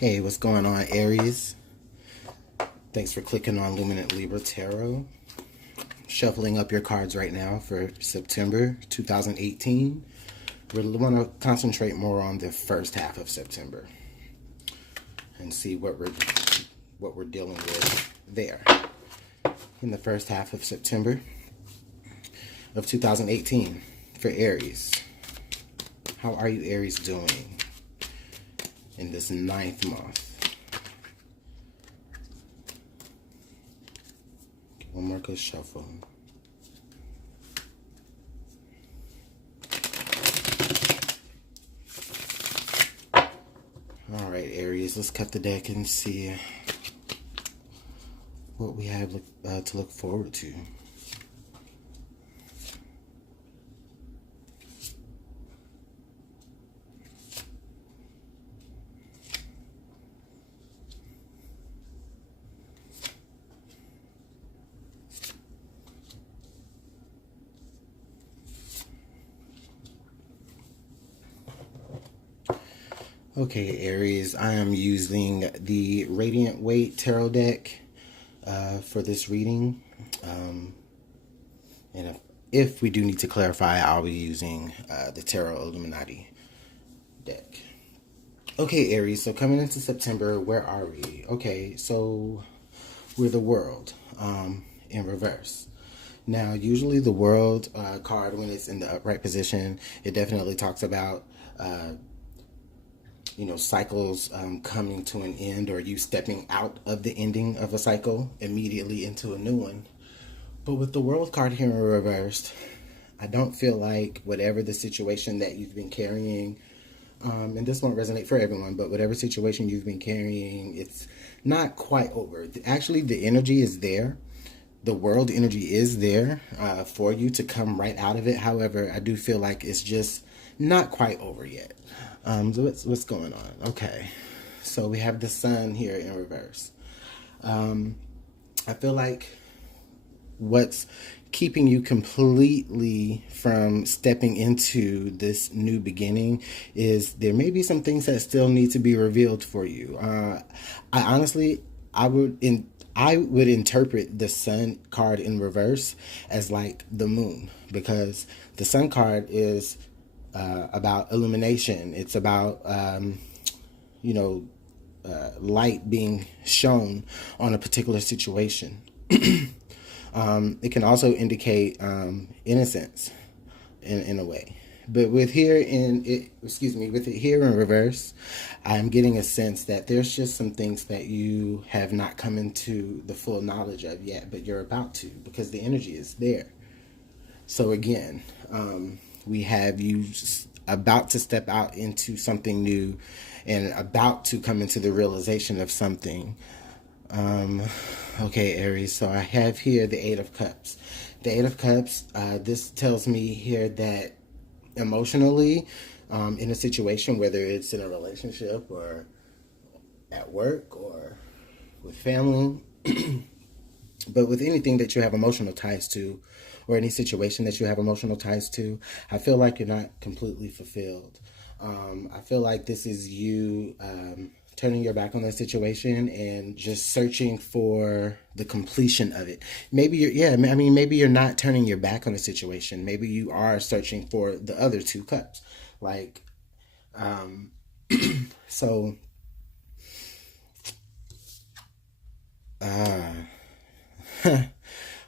Hey, what's going on, Aries? Thanks for clicking on Luminant Libra Tarot. Shuffling up your cards right now for September 2018. We want to concentrate more on the first half of September and see what we're dealing with there in the first half of September of 2018 for Aries. How are you, Aries, doing in this ninth month? One more good shuffle. All right, Aries, let's cut the deck and see what we have to look forward to. Okay, Aries, I am using the Radiant Weight Tarot deck for this reading. And if we do need to clarify, I'll be using the Tarot Illuminati deck. Okay, Aries, so coming into September, where are we? Okay, so we're the World in reverse. Now, usually the World card, when it's in the upright position, it definitely talks about cycles coming to an end, or you stepping out of the ending of a cycle immediately into a new one. But with the World card here in reversed, I don't feel like whatever the situation that you've been carrying, and this won't resonate for everyone, but whatever situation you've been carrying, it's not quite over. Actually, the energy is there. The World energy is there for you to come right out of it. However, I do feel like it's just not quite over yet. So what's going on? Okay, so we have the Sun here in reverse. I feel like what's keeping you completely from stepping into this new beginning is there may be some things that still need to be revealed for you. I would interpret the Sun card in reverse as like the moon, because the Sun card is about illumination. It's about light being shown on a particular situation. It can also indicate innocence in a way. But with it here in reverse, I'm getting a sense that there's just some things that you have not come into the full knowledge of yet, but you're about to, because the energy is there. So again, we have you about to step out into something new and about to come into the realization of something. Okay, Aries, so I have here the Eight of Cups. The Eight of Cups, this tells me here that emotionally, in a situation, whether it's in a relationship or at work or with family, but with anything that you have emotional ties to, or any situation that you have emotional ties to, I feel like you're not completely fulfilled. I feel like this is you turning your back on the situation and just searching for the completion of it. Maybe maybe you're not turning your back on the situation. Maybe you are searching for the other two cups. Like, so,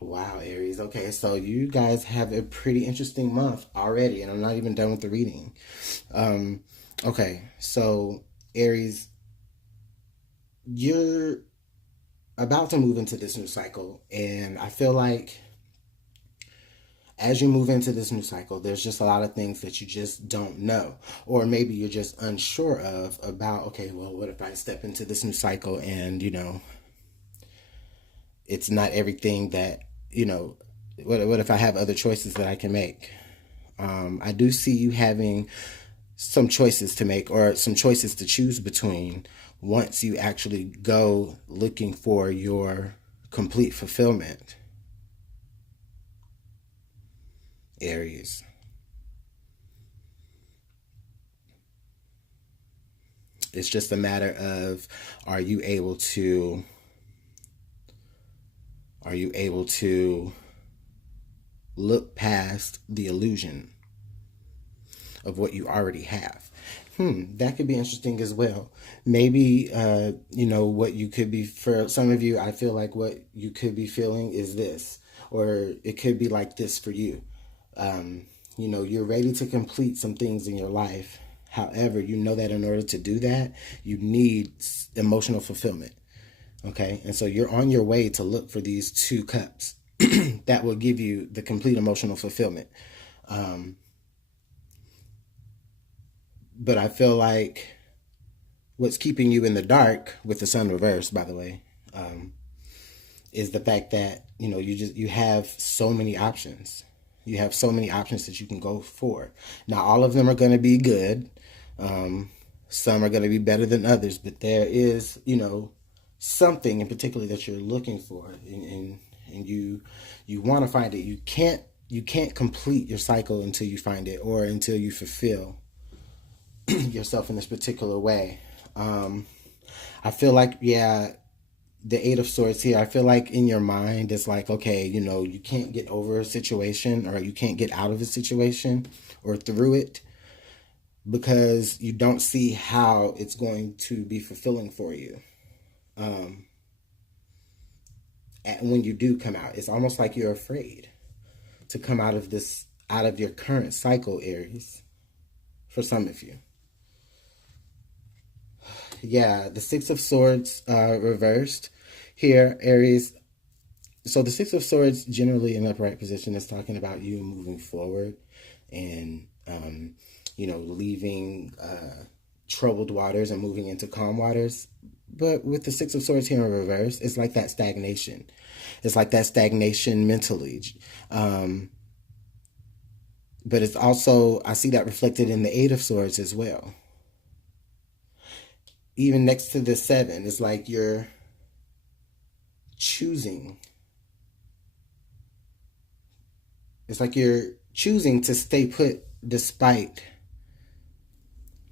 wow, Aries. Okay, so you guys have a pretty interesting month already, and I'm not even done with the reading. Okay, so Aries, you're about to move into this new cycle, and I feel like as you move into this new cycle, there's just a lot of things that you just don't know, or maybe you're just unsure of about, okay, well, what if I step into this new cycle and, it's not everything that, what if I have other choices that I can make? I do see you having some choices to make, or some choices to choose between, once you actually go looking for your complete fulfillment, Aries. It's just a matter of, are you able to are you able to look past the illusion of what you already have? That could be interesting as well. Maybe, what you could be, for some of you, I feel like what you could be feeling is this, or it could be like this for you. You're ready to complete some things in your life. However, you know that in order to do that, you need emotional fulfillment. Okay. And so you're on your way to look for these 2 cups that will give you the complete emotional fulfillment. But I feel like what's keeping you in the dark, with the sun reversed, by the way, is the fact that, you have so many options. You have so many options that you can go for. Now, all of them are going to be good. Some are going to be better than others, but there is, something in particular that you're looking for, and you want to find it. You can't complete your cycle until you find it, or until you fulfill yourself in this particular way. I feel like, the 8 of Swords here, I feel like in your mind it's like, okay, you can't get over a situation, or you can't get out of a situation or through it, because you don't see how it's going to be fulfilling for you. When you do come out, it's almost like you're afraid to come out of your current cycle, Aries, for some of you. Yeah, the 6 of Swords reversed here, Aries. So the 6 of Swords, generally in upright position, is talking about you moving forward and, leaving troubled waters and moving into calm waters. But with the 6 of Swords here in reverse, it's like that stagnation. It's like that stagnation mentally. But it's also, I see that reflected in the 8 of Swords as well. Even next to the 7, it's like you're choosing. It's like you're choosing to stay put despite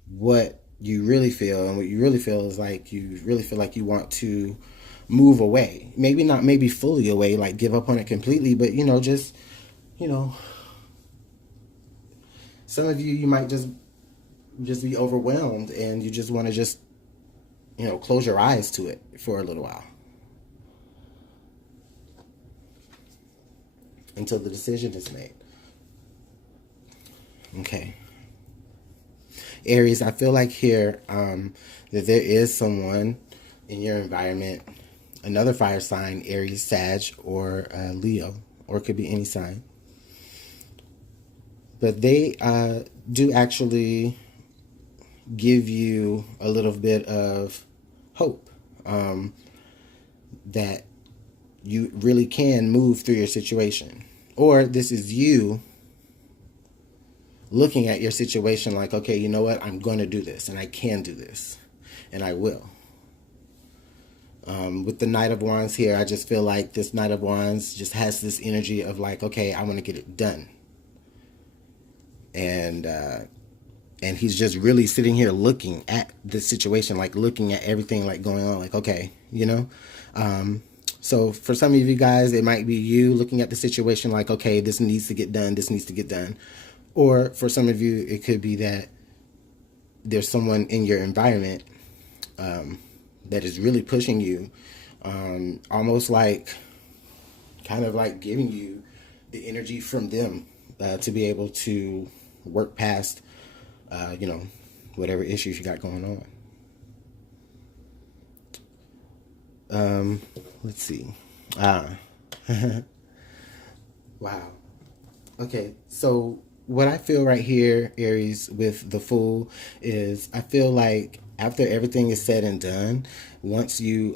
what you really feel. And what you really feel is like, you really feel like you want to move away. Maybe not, maybe fully away, like give up on it completely, but just, some of you might just be overwhelmed, and you just want to just, close your eyes to it for a little while until the decision is made. Okay. Aries, I feel like here that there is someone in your environment, another fire sign, Aries, Sag, or Leo, or it could be any sign. But they do actually give you a little bit of hope that you really can move through your situation. Or this is you looking at your situation like, okay, you know what? I'm going to do this, and I can do this, and I will. With the Knight of Wands here, I just feel like this Knight of Wands just has this energy of like, okay, I want to get it done. And he's just really sitting here looking at the situation, like looking at everything like going on, like, okay, so for some of you guys, it might be you looking at the situation like, okay, this needs to get done, this needs to get done. Or for some of you, it could be that there's someone in your environment that is really pushing you, almost like, kind of like giving you the energy from them to be able to work past whatever issues you got going on. Let's see. Wow. Okay, so what I feel right here, Aries, with the Fool, is I feel like after everything is said and done, once you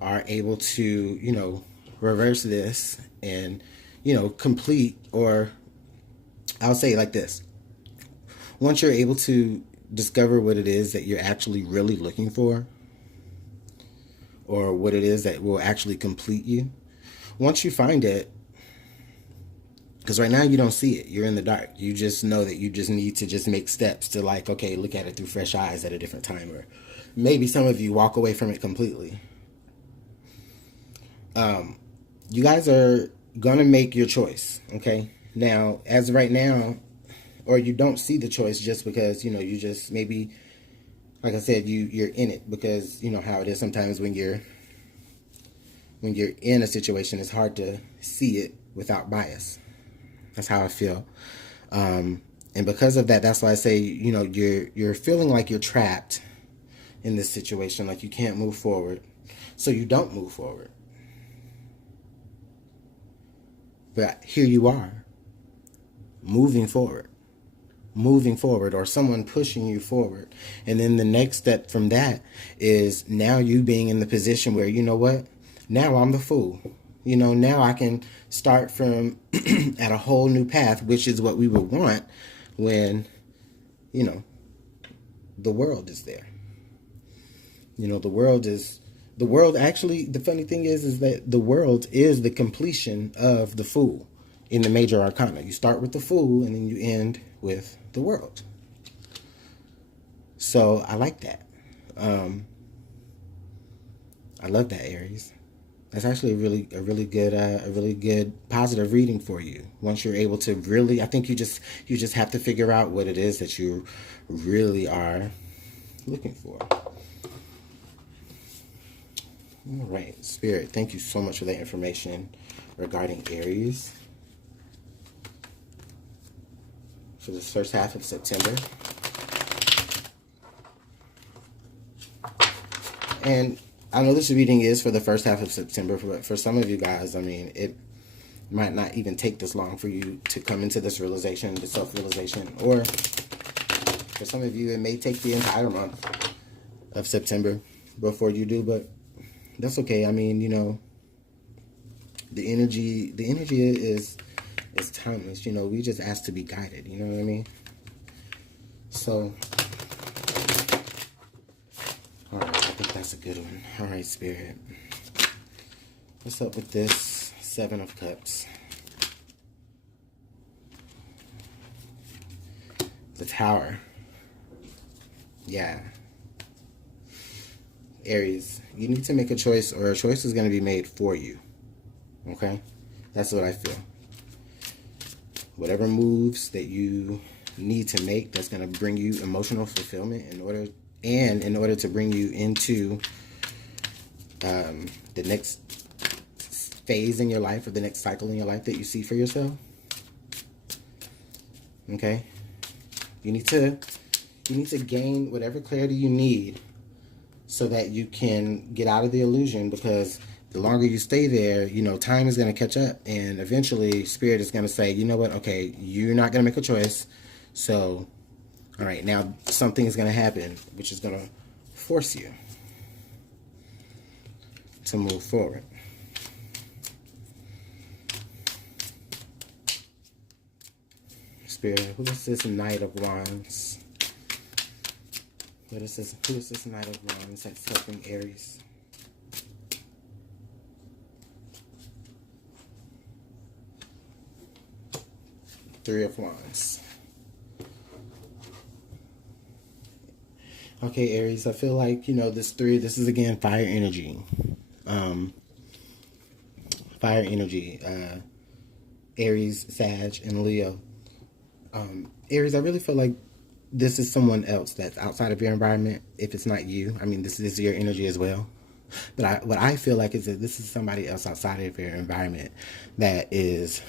are able to, reverse this and, complete, or I'll say it like this. Once you're able to discover what it is that you're actually really looking for, or what it is that will actually complete you, once you find it, Because right now you don't see it. You're in the dark. You just know that you just need to just make steps to like, okay, look at it through fresh eyes at a different time. Or maybe some of you walk away from it completely. You guys are going to make your choice, okay? Now, as of right now, or you don't see the choice just because, you just maybe, like I said, you're in it because you know how it is sometimes when you're in a situation, it's hard to see it without bias. That's how I feel. And because of that, that's why I say, you're feeling like you're trapped in this situation, like you can't move forward. So you don't move forward. But here you are, moving forward, or someone pushing you forward. And then the next step from that is now you being in the position where, you know what? Now I'm the fool. Now I can start from at a whole new path, which is what we would want when, the world is there. The world actually, the funny thing is that the world is the completion of the fool in the major arcana. You start with the fool and then you end with the world. So I like that. I love that, Aries. That's actually a really good positive reading for you. Once you're able to really, I think you just have to figure out what it is that you really are looking for. All right, Spirit, thank you so much for that information regarding Aries for this first half of September. And I know this reading is for the first half of September, but for some of you guys, I mean, it might not even take this long for you to come into this realization, the self-realization. Or for some of you, it may take the entire month of September before you do, but that's okay. I mean, the energy is timeless. We just ask to be guided. You know what I mean? So, all right, I think that's a good one. All right, Spirit. What's up with this Seven of Cups? The Tower. Yeah. Aries, you need to make a choice, or a choice is going to be made for you. Okay? That's what I feel. Whatever moves that you need to make that's going to bring you emotional fulfillment in order to bring you into the next phase in your life, or the next cycle in your life that you see for yourself. Okay? You need to gain whatever clarity you need so that you can get out of the illusion, because the longer you stay there, time is going to catch up, and eventually Spirit is going to say, you know what, okay, you're not going to make a choice, so, all right, now something is going to happen, which is going to force you to move forward. Spirit, who is this Knight of Wands? Who is this Knight of Wands that's helping Aries? Three of Wands. Okay, Aries, I feel like, this is again fire energy. Fire energy. Aries, Sag, and Leo. Aries, I really feel like this is someone else that's outside of your environment. If it's not you, I mean, this is your energy as well. But what I feel like is that this is somebody else outside of your environment that is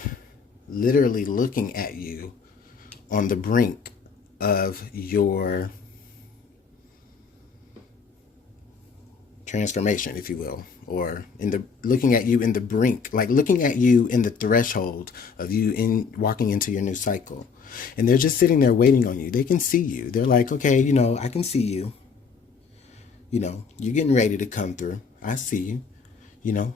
literally looking at you on the brink of your transformation, if you will, or looking at you in the brink, like looking at you in the threshold of you walking into your new cycle. And they're just sitting there waiting on you. They can see you. They're like, okay, I can see you. You're getting ready to come through. I see you.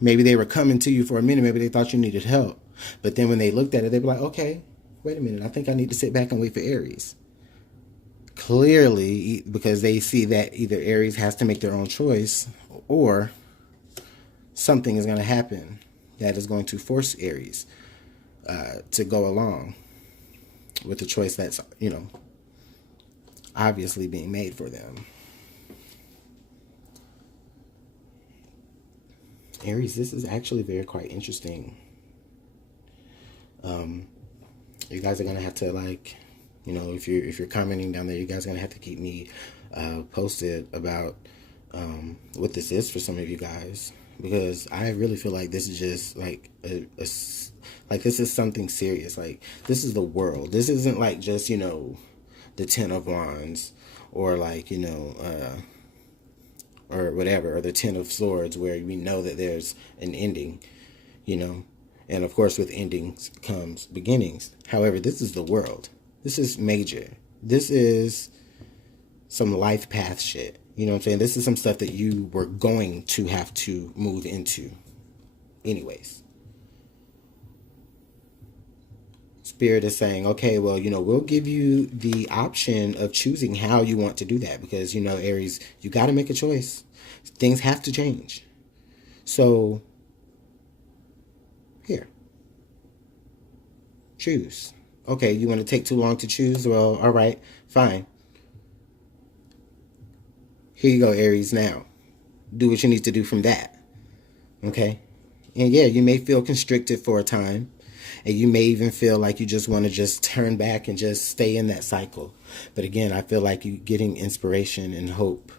Maybe they were coming to you for a minute. Maybe they thought you needed help. But then when they looked at it, they were like, okay, wait a minute. I think I need to sit back and wait for Aries. Clearly, because they see that either Aries has to make their own choice, or something is going to happen that is going to force Aries to go along with the choice that's, obviously being made for them. Aries, this is actually very quite interesting. You guys are gonna have to, like, if you're commenting down there, you guys are gonna have to keep me posted about what this is for some of you guys, because I really feel like this is just like like this is something serious. Like, this is the world. This isn't like just the Ten of Wands, or like or whatever, or the Ten of Swords, where we know that there's an ending, and of course with endings comes beginnings. However, this is the world. This is major. This is some life path shit. You know what I'm saying? This is some stuff that you were going to have to move into anyways. Spirit is saying, okay, well, we'll give you the option of choosing how you want to do that, because, Aries, you got to make a choice. Things have to change. So, here. Choose. Okay, you want to take too long to choose? Well, all right, fine. Here you go, Aries, now. Do what you need to do from that. Okay? And yeah, you may feel constricted for a time. And you may even feel like you just want to just turn back and just stay in that cycle. But again, I feel like you're getting inspiration and hope,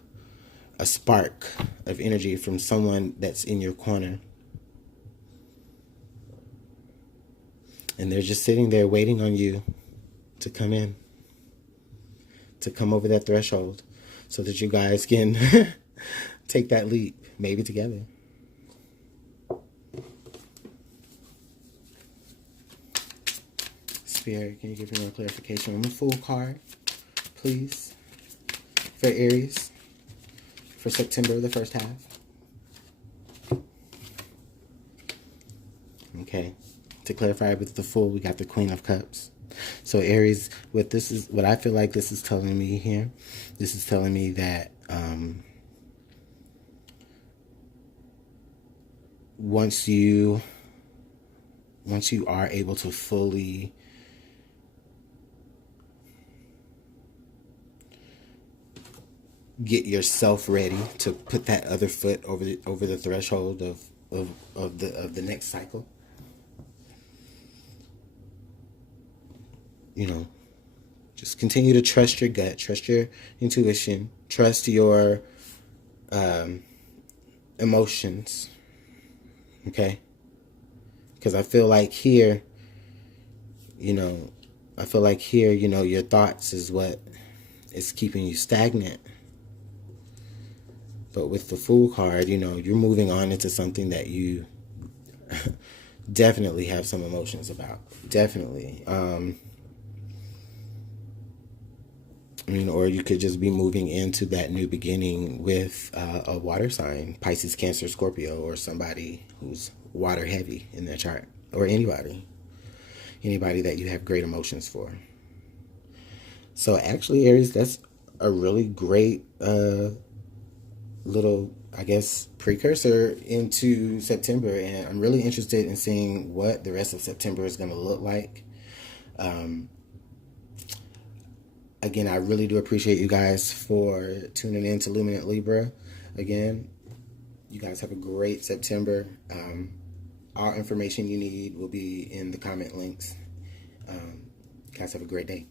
a spark of energy from someone that's in your corner. And they're just sitting there waiting on you to come in, to come over that threshold, so that you guys can take that leap, maybe together. Spirit, can you give me more clarification on the Fool card, please, for Aries, for September, the first half? Okay. To clarify with the Fool, we got the Queen of Cups. So Aries, what I feel like this is telling me here, this is telling me that once you are able to fully get yourself ready to put that other foot over the threshold of the next cycle, just continue to trust your gut, trust your intuition, trust your emotions, okay? Because I feel like here, your thoughts is what is keeping you stagnant. But with the Fool card, you're moving on into something that you definitely have some emotions about. Definitely. Or you could just be moving into that new beginning with a water sign, Pisces, Cancer, Scorpio, or somebody who's water heavy in their chart, or anybody that you have great emotions for. So actually, Aries, that's a really great little, I guess, precursor into September, and I'm really interested in seeing what the rest of September is going to look like. Again, I really do appreciate you guys for tuning in to Luminant Libra. Again, you guys have a great September. All information you need will be in the comment links. You guys have a great day.